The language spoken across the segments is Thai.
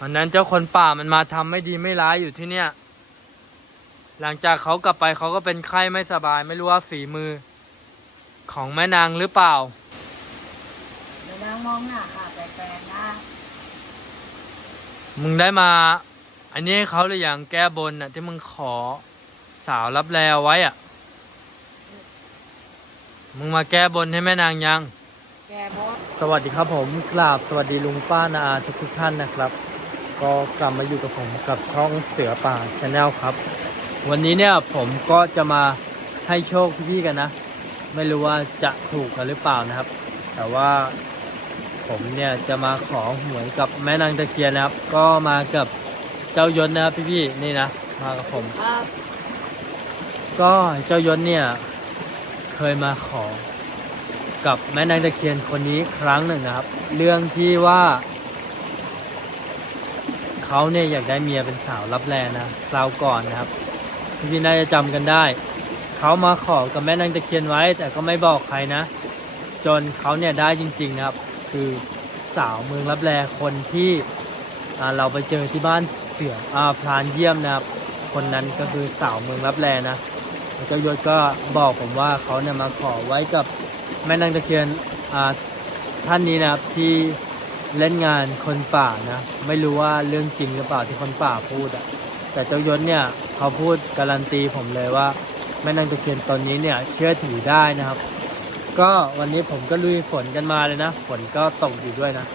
วันนั้นเจ้าคนป่ามันมาทำไม่ดีไม่ร้ายอยู่ที่เนี่ย หลังจากเขากลับไปเขาก็เป็นไข้ไม่สบาย ไม่รู้ว่าฝีมือ ของแม่นางหรือเปล่าเดี๋ยวนางมองหน้าค่ะแปลกๆนะมึงได้มา อันนี้ให้เขาหรือยังแก้บนน่ะ ที่มึงขอสาวรับแลเอาไว้อะ มึงมาแก้บนให้แม่นางยังแกบดสวัสดีครับผมกราบสวัสดีลุงป้านาอาทุกทุกๆท่านนะครับ ก็กลับมาอยู่กับผมกับช่องเสือป่าชาแนลครับ วันนี้เนี่ยผมก็จะมาให้โชคพี่ๆกันนะ ไม่รู้ว่าจะถูกกันหรือเปล่านะครับ แต่ว่าผมเนี่ยจะมาขอหวยกับแม่นางตะเคียนนะครับ ก็มากับเจ้ายศนะครับพี่ๆนี่นะมากับผมครับก็เจ้ายศเนี่ยเคยมาขอกับแม่นางตะเคียนคนนี้ครั้งหนึ่งนะครับ เรื่องที่ว่า เขาเนี่ยอยากได้เมียเป็นสาวรับแลนะคราวก่อนนะครับพี่น่าจะจำกันได้ เขามาขอกับแม่นางตะเคียนไว้ แต่ก็ไม่บอกใครนะ จนเขาเนี่ยได้จริงๆนะครับ คือสาวเมืองรับแลคนที่เราไปเจอที่บ้านเสืออาพรานเยี่ยมนะครับ คนนั้นก็คือสาวเมืองรับแลนะแล้วเจ้ายศก็บอกผมว่าเขาเนี่ยมาขอไว้กับแม่นางตะเคียนท่านนี้นะครับที่ เล่นงานคนป่านะ ไม่รู้ว่าเรื่องจริงหรือเปล่าที่คนป่าพูดอะแต่เจ้ายศเนี่ยเขาพูดการันตีผมเลยว่าแม่นางตะเคียนตอนนี้เนี่ยเชื่อถือได้นะครับ ก็วันนี้ผมก็ลุยฝนกันมาเลยนะ ฝนก็ตกอยู่ด้วยนะ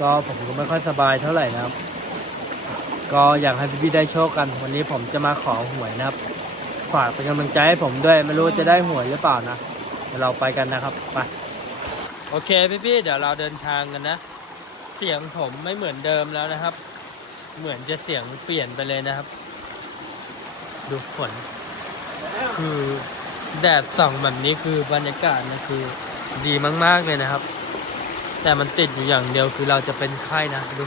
ก็ผมก็ไม่ค่อยสบายเท่าไหร่นะครับ ก็อยากให้พี่ๆได้โชคกัน วันนี้ผมจะมาขอหวยนะครับฝากเป็นกำลังใจให้ผมด้วย ไม่รู้จะได้หวยหรือเปล่านะเดี๋ยวเราไปกันนะครับไปโอเคพี่ๆเดี๋ยวเราเดินทางกันนะ เสียงผมไม่เหมือนเดิมแล้วนะครับ เหมือนจะเสียงเปลี่ยนไปเลยนะครับ ดูฝนคือแดดส่องแบบนี้คือบรรยากาศนะคือดีมาก ๆ เลยนะครับ แต่มันติดอยู่อย่างเดียวคือเราจะเป็นไข้นะดู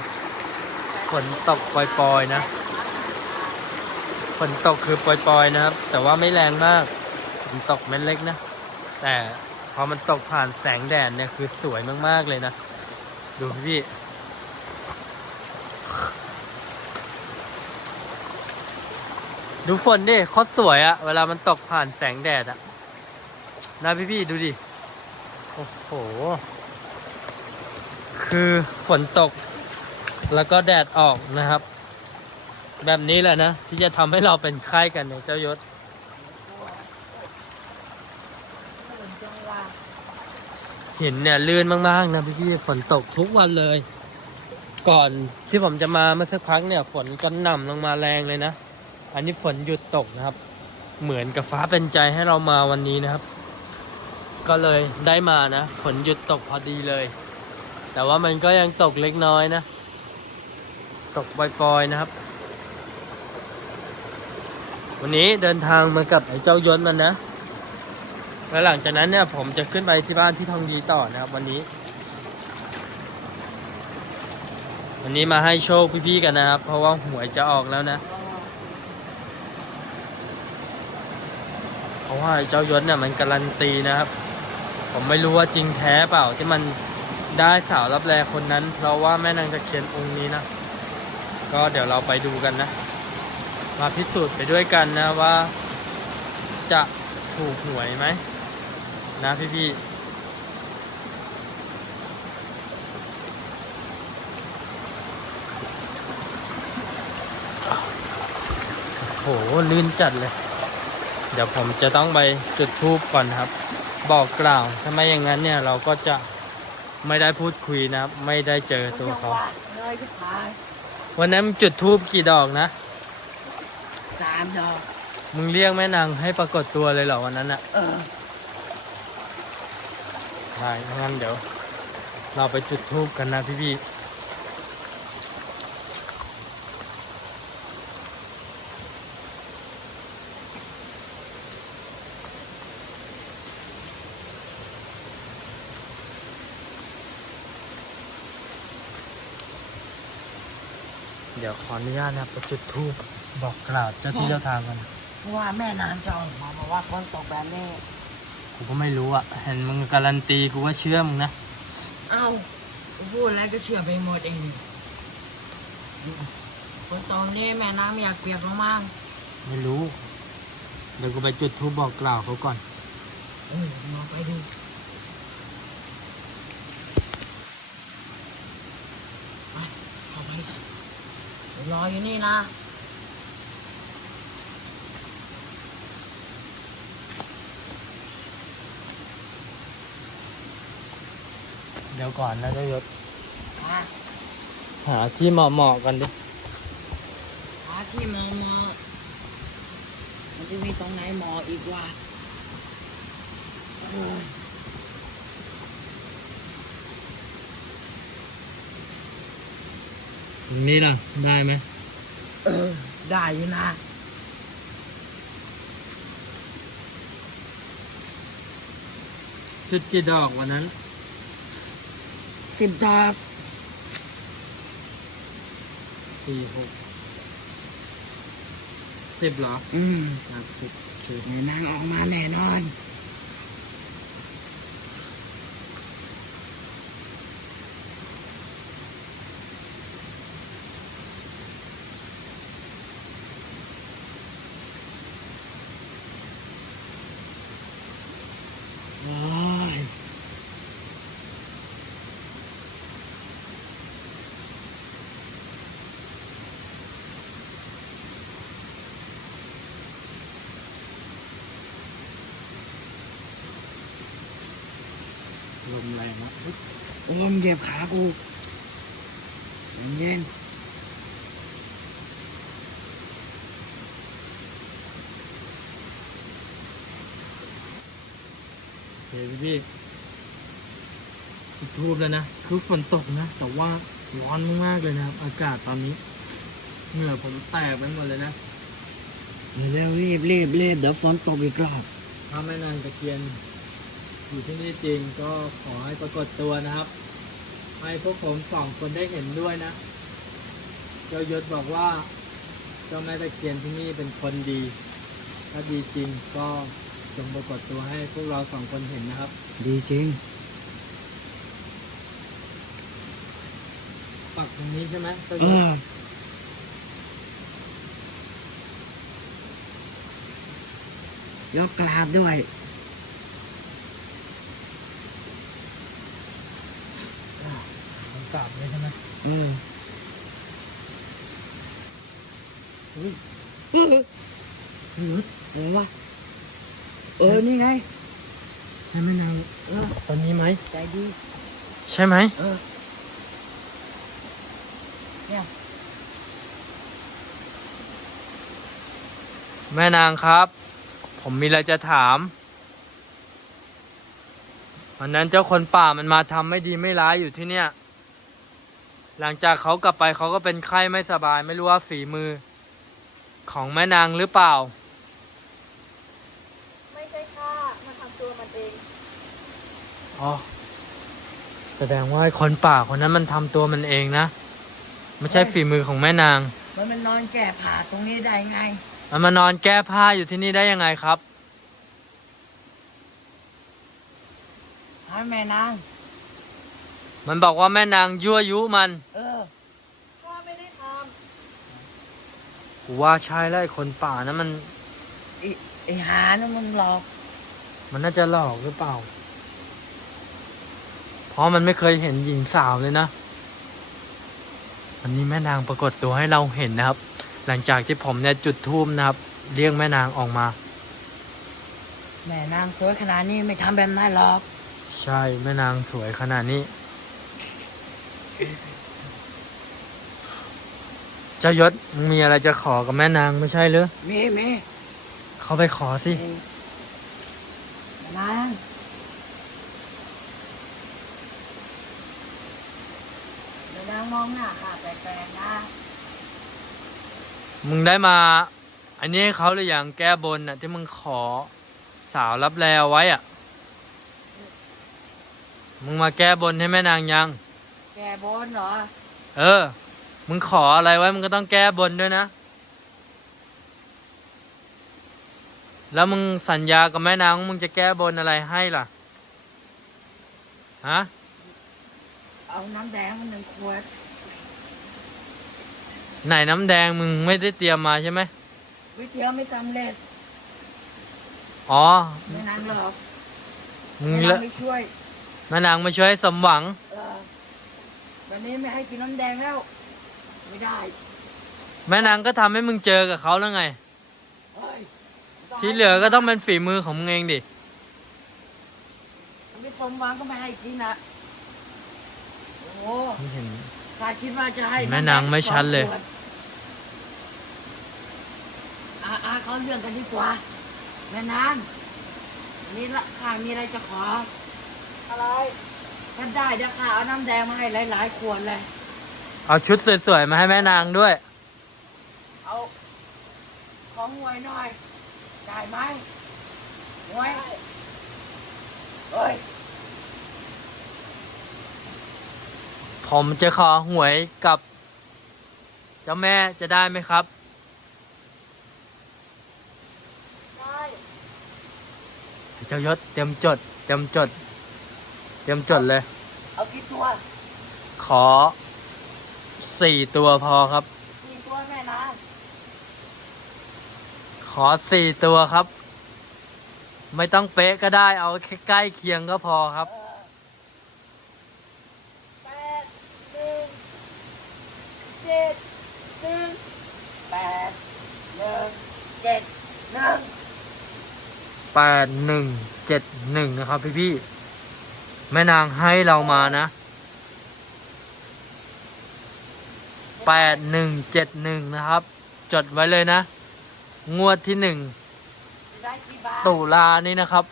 ฝนตกปล่อย ๆ นะฝนตกคือปล่อยๆนะครับ แต่ว่าไม่แรงมากฝนตกเม็ดเล็กนะ แต่พอมันตกผ่านแสงแดดเนี่ยคือสวยมากๆเลยนะ ดูพี่ ดูฝนดิโคตรสวยอะเวลามันตกผ่านแสงแดดอะนะพี่ๆดูดิ โอ้โห คือฝนตก แล้วก็แดดออกนะครับ แบบนี้แหละนะ ที่จะทำให้เราเป็นไข้กันเนี่ยเจ้ายศเหมือนเนี่ยลื่นมากๆนะพี่ๆฝนตกทุกวันเลย ก่อนที่ผมจะมาเมื่อสักพักเนี่ย ฝนก็หน่ำลงมาแรงเลยนะ อันนี้ฝนหยุดตกนะครับ เหมือนกับฟ้าเป็นใจให้เรามาวันนี้นะครับ ก็เลยได้มานะ ฝนหยุดตกพอดีเลย แต่ว่ามันก็ยังตกเล็กน้อยนะ ตกปล่อยๆนะครับ วันนี้เดินทางมากับไอ้เจ้ายศมันนะ แล้วหลังจากนั้นเนี่ยผมจะขึ้นไปที่บ้านพี่ทองดีต่อนะครับ วันนี้วันนี้มาให้โชคพี่ๆกันนะครับ เพราะว่าหวยจะออกแล้วนะ เพ ราะว่าไอ้เจ้ายศเนี่ยมันการันตีนะครับ ผมไม่รู้ว่าจริงแท้เปล่าที่มันได้สาวรับแลคนนั้น เพราะว่าแม่นางตะเคียนองค์นี้นะ ก็เดี๋ยวเราไปดูกันนะ มาพิสูจน์ไปด้วยกันนะว่าจะถูกหวยไหมนะพี่พี่โหลื่นจัดเลย เดี๋ยวผมจะต้องไปจุดทูบก่อนครับ บอกกล่าวถ้าไม่อย่างนั้นเนี่ยเราก็จะไม่ได้พูดคุยนะครับ ไม่ได้เจอตัวเขาจังหะเลยที่พายวันนั้นมึงจุดทูบกี่ดอกนะสามดอกมึงเรียกแม่นางให้ปรากฏตัวเลยเหรอวันนั้นอะเออได้งั้นเดี๋ยว เราไปจุดทูบกันนะพี่พี่ ดี๋ยวขออนุญาตนะครับไปจุดทูบบอกกล่าวเจ้าที่เจ้าทางกันเพราะว่าแม่นางจองมาบอกว่าฝนตกแบบนี้กูก็ไม่รู้อะเห็นมึงการันตีกูก็เชื่อมึงนะเอ้าพูดแล้วก็เชื่อไปหมดเองกฝนตกนี่แม่น้ำอยากเปียกมากไม่รู้เดี๋ยวกูไปจุดทูบบอกกล่าวเขาก่อนๆเออลองไปดูไปเข้าไปเดี๋ยว รออยู่นี่นะเดี๋ยวก่อนนะเจ้ายศอะหาที่เหมาะๆกันดิ หาที่มอมอมันจะมีตรงไหนหมออีกวะเออ ตรง นี้ล่ะ ได้ไหมเออ ได้อยู่นะ จุดกี่ดอกวันนั้น สิบดอกสี่หกสิบเหรอ อืม ครับสิบสิบแม่นางออกมาแน่นอน โอ้ยมันเหยียบขากูเย็นเฮ้ยพี่จุดทูบแล้วนะ คือฝนตกนะ แต่ว่าร้อนมากๆเลยนะครับ อากาศตอนนี้ เหงื่อผมแตกไปหมดเลยนะๆเร็วรีบรีบรีบเดี๋ยวฝนตกอีกรอบถ้าแม่นางตะเคียนอยู่ที่นี่จริงก็ขอให้ปรากฏตัวนะครับ ให้พวกผมสองคนได้เห็นด้วยนะ เจ้ายศบอกว่า เจ้าแม่ตะเคียนที่นี่เป็นคนดี ถ้าดีจริงก็จงปรากฏตัวให้พวกเราสองคนเห็นนะครับ ดีจริง ปักตรงนี้ใช่ไหมเจ้าเอยศอยกกราบด้วย ผมกราบเลยใช่ไหมเอออุ้ยเออเฮ้ยเออวะเออ นี่ไง ใช่แม่นางเออตอนนี้ไหม ใจดี ใช่ไหมเออ เนี่ย แม่นางครับ ผมมีอะไรจะถามวันนั้นเจ้าคนป่ามันมาทำไม่ดีไม่ร้ายอยู่ที่เนี่ย หลังจากเขากลับไปเขาก็เป็นไข้ไม่สบาย ไม่รู้ว่าฝีมือ ของแม่นางหรือเปล่า ไม่ใช่ข้ามันทำตัวมันเองอ๋อแสดงว่าไอ้คนป่าคนนั้นมันทำตัวมันเองนะ ไม่ใช่ฝีมือของแม่นาง มันมันนอนแก่ผ่าตรงนี้ได้ไง มันมานอนแก้ผ้าอยู่ที่นี่ได้ยังไงครับหาแม่นาง มันบอกว่าแม่นางยั่วยุมันเออข้าไม่ได้ทกูว่าใช่แล้วไอ้คนป่านั้นมันไอ้ไอ้หานะมันหลอกมันน่าจะหลอกหรือเปล่า เพราะมันไม่เคยเห็นหญิงสาวเลยนะ วันนี้แม่นางปรากฏตัวให้เราเห็นนะครับ หลังจากที่ผมเนี่ยจุดทูบนะครับ เรียกแม่นางออกมา แม่นางสวยขนาดนี้ไม่ทำแบบนั้นหรอก ใช่แม่นางสวยขนาดนี้ เจ้ายศมึงมีอะไรจะขอกับแม่นางไม่ใช่หรือมีมีเขาไปขอสิแม่นางำเดี๋ยวนางมองหน้าข้าแปลกๆนะมึงได้มา อันนี้ให้เขาหรือยังแก้บนน่ะ ที่มึงขอสาวรับแลเอาไว้อะ มึงมาแก้บนให้แม่นางยัง แกบนเหรอ เออ มึงขออะไรไว้มึงก็ต้องแก้บนด้วยนะ แล้วมึงสัญญากับแม่นางว่ามึงจะแก้บนอะไรให้ล่ะ ฮะ เอาน้ำแดงมาหนึ่งขวด ไหนน้ำแดงมึงไม่ได้เตรียมมาใช่ไหมวิทยาไม่สำเร็จอ๋อแม่นางหรอกมึงแม่เลนางไม่ช่วย แม่นางมาช่วยให้สมหวังเออวันนี้ไม่ให้กินน้ำแดงแล้ว ไม่ได้แม่นางก็ทำให้มึงเจอกับเขาแล้วไง เฮ้ยที่เหลือก็ต้องเป็นฝีมือของมึงเองดิ ไม่สมหวังก็ไม่ให้กินนะโอ้โหไม่เห็นถ้าคิดว่าจะให้แม่นางไม่ชัดเลยสองขวดอาอาเขาเรื่องกันดีกว่า แม่นางนี่ละข้ามีอะไรจะขอ อะไร ถ้าได้เดี๋ยวข้าเอาน้ำแดงมาให้หลายๆขวดเลย เอาชุดสวยๆมาให้แม่นางด้วย เอาของหวยหน่อย ได้ไหมหวยเฮ้ยผมจะขอหวยกับ เจ้าแม่จะได้ไหมครับ ได้ เจ้ายศเตรียมจด เตรียมจด เตรียมจดเลย เอากี่ตัวขอสี่ตัวพอครับ กี่ตัวแม่นางขอสี่ตัวครับ ไม่ต้องเป๊ะก็ได้เอาแค่ใกล้เคียงก็พอครับ เออแปดหนึ่งเจ็ดหนึ่งแปดหนึ่งเจ็ดหนึ่งแปดหนึ่งเจ็ดหนึ่งนะครับพี่พี่ๆ แม่นางให้เรามานะแปดหนึ่งเจ็ดหนึ่งนะครับ จดไว้เลยนะ งวดที่หนึ่งได้กี่บาทตุลานี้นะครับ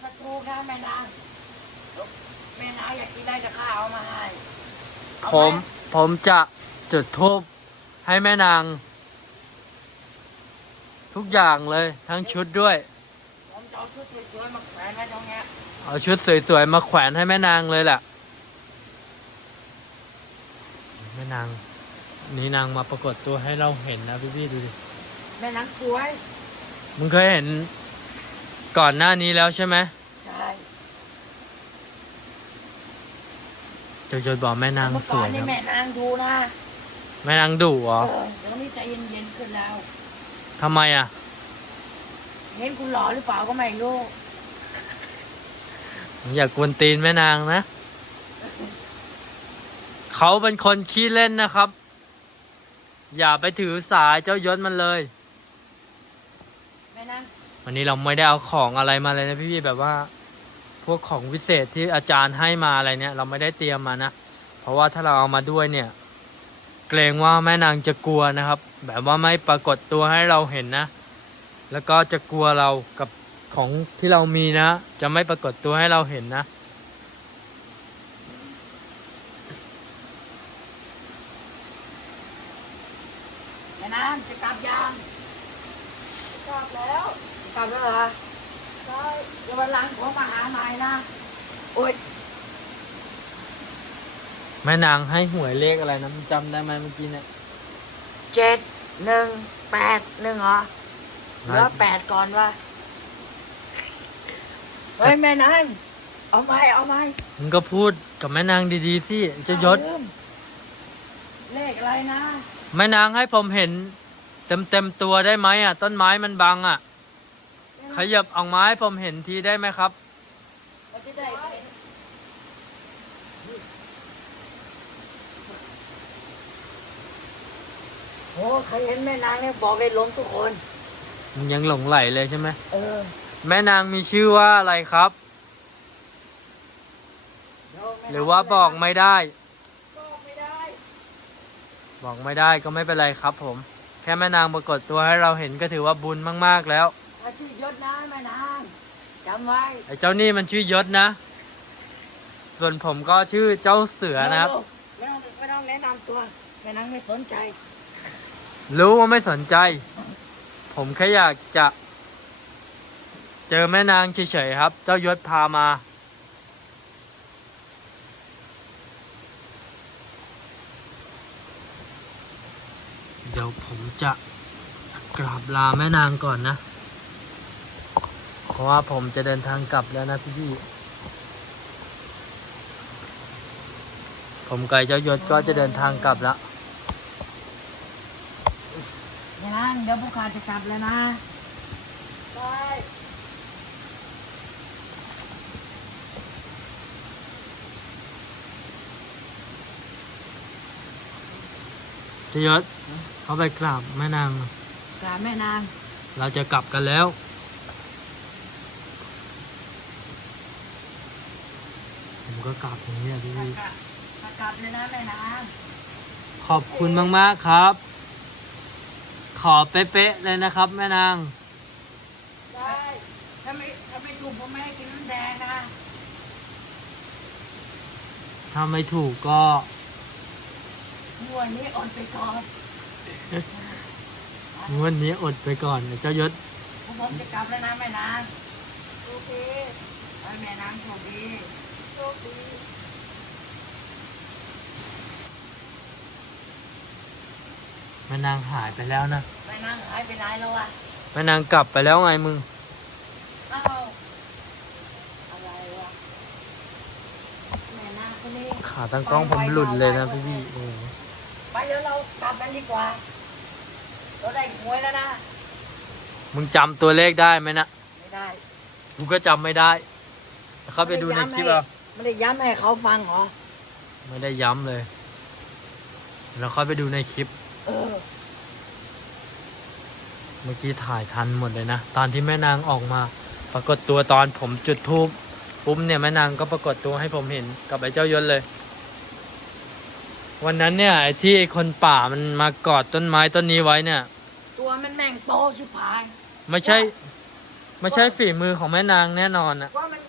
ถ้าถูกนะแม่นางแม่นางอยากกินได้จะข้าเอามาให้เอาผไหมผมจะจุดทูบให้แม่นาง ทุกอย่างเลยทั้งชุดด้วยผมจะ เอาชุดสวยๆมาแขวนไว้ตรงเนี้ยเอาชุดสวยๆมาแขวนให้แม่นางเลยแหละแม่นาง นี่นางมาปรากฏตัวให้เราเห็นนะพี่ๆดูดิแม่นางสวยมึงเคยเห็นก่อนหน้านี้แล้วใช่ไหมใช่เจอยศบอกแม่นางเมื่อสก่อวนยนี่ครับแม่นางดูนะแม่นางดุเหรอเออเดี๋ยวนี้ใจเย็นๆขึ้นแล้วทำไมอะ เห็นคุณหล่อหรือเปล่าก็ไม่รู้อย่ากวนตีนแม่นางนะ เขาเป็นคนขี้เล่นนะครับ อย่าไปถือสายเจ้ายศมันเลย แม่นางวันนี้เราไม่ได้เอาของอะไรมาเลยนะพี่ๆแบบว่า พวกของวิเศษที่อาจารย์ให้มาอะไรเนี่ย เราไม่ได้เตรียมมานะ เพราะว่าถ้าเราเอามาด้วยเนี่ย เกรงว่าแม่นางจะกลัวนะครับ แบบว่าไม่ปรากฏตัวให้เราเห็นนะ แล้วก็จะกลัวเรากับของที่เรามีนะ จะไม่ปรากฏตัวให้เราเห็นนะแม่นางจะกลับยังกลับแล้วจะกลับแล้วเหรอได้เดี๋ยววันหลังผมมาหาใหม่นะโอ้ยแม่นางให้หวยเลขอะไรนะมึงจำได้ไหมเมื่อกี้เนี่ยเจ็ดหนึ่งแปดหนึ่งเหรอ เหลือแปดก่อนวะเฮ้ยแม่นางเอาไหมเอาไหมมึงก็พูดกับแม่นางดีๆสิเจะยศอาลืมเลขอะไรนะ แม่นางให้ผมเห็น เต็มเต็มๆตัวได้ไหมอะ ต้นไม้มันบังอะ ขยับออกไมาให้ผมเห็นทีได้ไหมครับ เราจะได้เห็นโอ้ใครเห็นแม่นางเนี่ยบอกเลยล้มทุกคน มึงยังหลงไหลเลยใช่ไหมเออแม่นางมีชื่อว่าอะไรครับเดี๋ยแม่นงหรือว่าบอกไม่ได้ บอกไม่ได้ บอกไม่ได้ก็ไม่เป็นไรครับ ผม แค่แม่นางปรากฏตัวให้เราเห็นก็ถือว่าบุญมาก ๆแล้วถ้าชื่อยศนะแม่นางจำไว้ไอ้เจ้านี่มันชื่อยศนะ ส่วนผมก็ชื่อเจ้าเสือนะครับไม่ต้องไม่ต้องแนะนำตัวแม่นางไม่สนใจ รู้ว่าไม่สนใจ ผมแค่อยากจะ เจอแม่นางเฉยๆครับ เจ้ายศพามาเดี๋ยวผมจะกราบลาแม่นางก่อนนะ เพราะว่าผมจะเดินทางกลับแล้วนะพี่ๆผผมไก่เจ้ายศก็จะเดินทางกลับแล้ว แม่นางเดี๋ยวพวกข้าจะกลับแล้วนะได้เจ้ายศเขาไปกราบแม่นางกราบแม่นาง เราจะกลับกันแล้ว ผมก็กลับอย่างนี้ยพี่ข้ากลับข้ากลับเลยนะแม่นาง ขอบคุณมาก ๆ ครับ ขอเป๊ะๆเลยนะครับ แม่นาง ได้ถ้าไม่ถ้าไม่ถูกผมไม่ให้กินน้ำแดงนะถ้าไม่ถูกก็ งวดนี้อดไปก่อนงวดนี้อดไปก่อนเจ้ายศ พวกผมจะกลับแล้วนะแม่นางโอเคให้แม่นางโชคดี โชคดี แม่นางหายไปแล้วนะแม่นางหายไปไหนแล้วอะแม่นางกลับไปแล้วไงมึง เอ้าอะไรวะแม่นางคนนี้ขาตั้งกล้องผมหลุดเลยนะพี่พี่โอ้โหไปเดี๋ยวเรากลับกันดีกว่าเราได้หวยแล้วนะมึงจำตัวเลขได้ไหมนะไม่ได้กูก็จำไม่ได้เข้าไปดูในคลิปเอาไม่ได้ย้ำให้เขาฟังเหรอไม่ได้ย้ำเลยแล้วค่อยไปดูในคลิป เออเมื่อกี้ถ่ายทันหมดเลยนะ ตอนที่แม่นางออกมา ปรากฏตัวตอนผมจุดทูบปุ๊บเนี่ยแม่นางก็ปรากฏตัวให้ผมเห็นกับไอ้เจ้ายศเลย วันนั้นเนี่ยไอ้ที่ไอ้คนป่ามันมากอดต้นไม้ต้นนี้ไว้เนี่ย ตัวมันแม่งโตชิบหาย ไม่ใช่ ไม่ใช่ฝีมือของแม่นางแน่นอนอะว่ามัน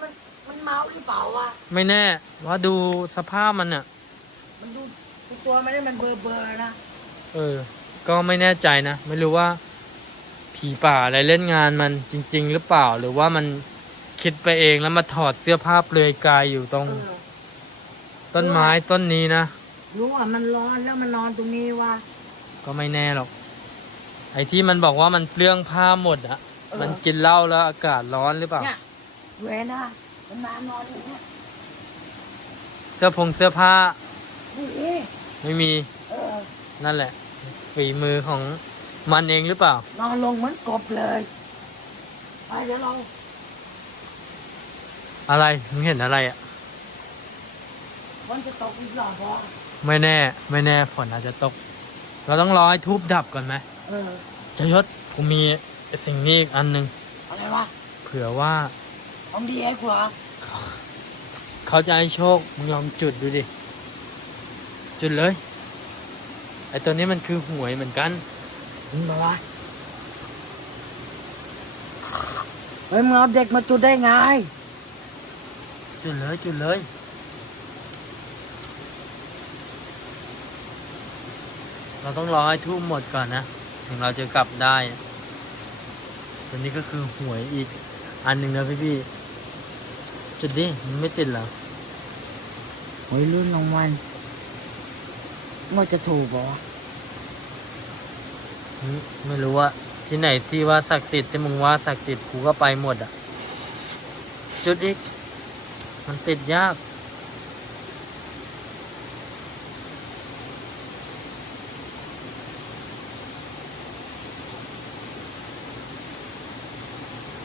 มันมันเมาหรือเปล่าวะไม่แน่ว่าดูสภาพมันอะมันดูตัวมันนี่มันเบอร์เบอร์นะ เออ ก็ไม่แน่ใจนะ ไม่รู้ว่า ผีป่าอะไรเล่นงานมันจริง ๆ หรือเปล่า หรือว่ามันคิดไปเองแล้วมาถอดเสื้อผ้าเปลือยกายอยู่ตรงเออต้นไม้ต้นนี้นะ รู้ว่ามันร้อนแล้วมันนอนตรงนี้วะก็ไม่แน่หรอก ไอ้ที่มันบอกว่ามันเปลื้องผ้าหมดอะเออ มันกินเหล้าแล้วอากาศร้อนหรือเปล่า เนี่ยเวยนะมันมานอนอยู่เนี่ยเสื้อผงเสื้อผ้านี่ไม่มี เออ นั่นแหละ ฝีมือของมันเองหรือเปล่า นอนลงเหมือนกบเลยไปเดี๋ยวเราอะไรมึงเห็นอะไรอะฝนจะตกอีกรอบพอไม่แน่ ไม่แน่ฝนอาจจะตก เราต้องรอให้ทูบดับก่อนไหมเออจยศผมมีสิ่งนี้อีกอันหนึ่งอะไรวะเผื่อว่าของดีให้กูเหรอเขาจะให้โชคมึงลองจุดดูดิ จุดเลย ไอตัวนี้มันคือหวยเหมือนกันมึงมาวะเฮ้ยมึงเอาเด็กมาจุดได้ไง จุดเลยจุดเลย เราต้องรอให้ทุ่มหมดก่อนนะ ถึงเราจะกลับได้ ตัวนี้ก็คือหวยอีก อันหนึ่งนะพี่พี่ๆจุดดิมันไม่ติดเหรอโอ้ยรุ่นของมัน มันจะถูกเหรออืมไม่รู้ว่า ที่ไหนที่ว่าศักดิ์สิทธิ์ที่มึงว่าศักดิ์สิทธิ์กูก็ไปหมดอะ จุดอีก มันติดยาก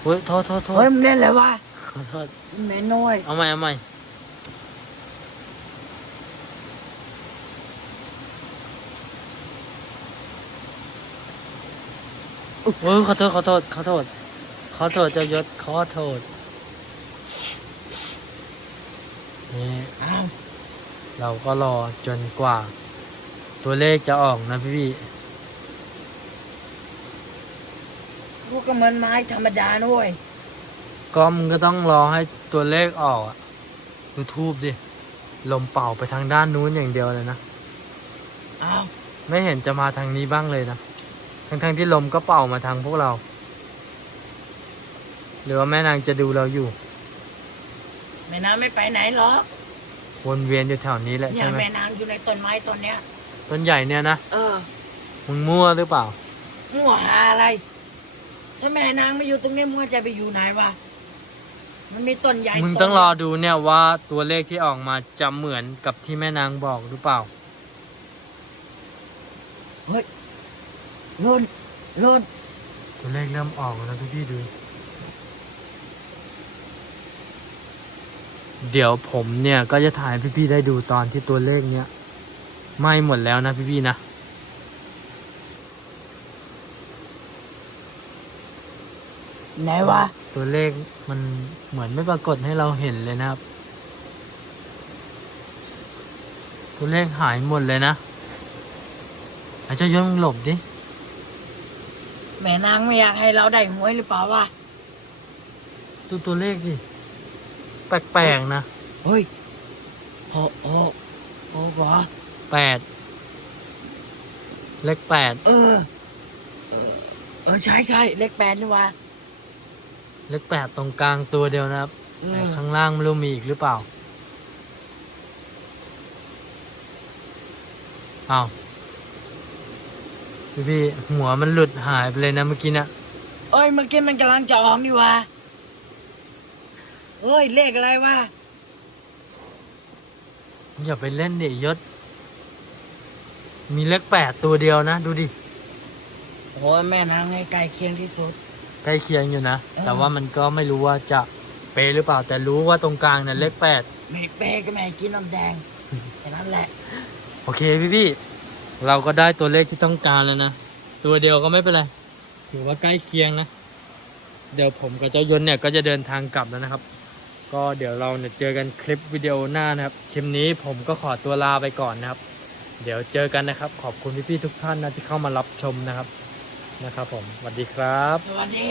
เฮ้ย โทษโทษโทษเฮ้ยมึงเล่นอะไรวะขอโทษมันแม่น้อย เอาใหม่เอาใหม่ เออขอโทษขอโทษขอโทษขอโทษเจ้ายศขอโทษนี่อ้าวเราก็รอจนกว่า ตัวเลขจะออกนะพี่พี่กูก็เหมือนไม้ธรรมดาด้วย ก็มึงก็ต้องรอให้ตัวเลขออกอะดูทูบดิ ลมเป่าไปทางด้านนู้นอย่างเดียวเลยนะ อ้าว ไม่เห็นจะมาทางนี้บ้างเลยนะ ทั้งๆที่ลมก็เป่ามาทางพวกเรา หรือว่าแม่นางจะดูเราอยู่ แม่นางไม่ไปไหนหรอกวนเวียนอยู่แถวนี้แหละเนี่ใช่ยไหมแม่นางอยู่ในต้นไม้ต้นเนี้ย ต้นใหญ่เนี่ยนะเออมึงมั่วหรือเปล่า มั่วหาอะไร ถ้าแม่นางไม่อยู่ตรงนี้มึงจะไปอยู่ไหนวะมันมีต้นใหญ่มึงต้องรอดูเนี่ยว่าตัวเลขที่ออกมาจะเหมือนกับที่แม่นางบอกหรือเปล่า เฮ้ยห ล่นหล่นตัวเลขเริ่มออกแล้วพี่พี่ๆดู เดี๋ยวผมเนี่ยก็จะถ่ายให้พี่ๆได้ดูตอนที่ตัวเลขเนี้ยไหม้หมดแล้วนะพี่พี่ๆนะไหนวะตัวเลขมันเหมือนไม่ปรากฏให้เราเห็นเลยนะครับ ตัวเลขหายหมดเลยนะอาจจะย้อนมึงหลบดิ แม่นางไม่อยากให้เราได้หวยหรือเปล่าวะดูตัวเลขดิ แปลกๆนะ เฮ้ยโอ้โอ้โอ้บอแปด เลขแปด เออ เออ เออใช่ใช่เลขแปดนี่วะเลขแปดตรงกลางตัวเดียวนะครับ เอแต่อข้างล่างไม่รู้มีอีกหรือเปล่า อ้าว พี่พี่ๆหัวมันหลุดหายไปเลยนะเมื่อกี้นะเอ้ยเมื่อกี้มันกำลังจะออกนี่วะเฮ้ยเลขอะไรวะอย่าไปเล่นดิยศ มีเลขแปดตัวเดียวนะ ดูดิโอ้ยแม่นางไงใกล้เคียงที่สุด ใกล้เคียงอยู่นะ เออ แต่ว่ามันก็ไม่รู้ว่าจะเปย์หรือเปล่า แต่รู้ว่าตรงกลางเนี่ยเลขแปดไม่เป้ก็ไม่ให้กินน้ำแดงแค่นั้นแหละ โอเคพี่พี่ๆ เราก็ได้ตัวเลขที่ต้องการแล้วนะ ตัวเดียวก็ไม่เป็นไร ถือว่าใกล้เคียงนะ เดี๋ยวผมกับเจ้ายนเนี่ยก็จะเดินทางกลับแล้วนะครับ ก็เดี๋ยวเราเนี่ยเจอกันคลิปวิดีโอหน้านะครับ คลิปนี้ผมก็ขอตัวลาไปก่อนนะครับ เดี๋ยวเจอกันนะครับ ขอบคุณพี่ๆทุกท่านนะที่เข้ามารับชมนะครับ นะครับผม สวัสดีครับ สวัสดี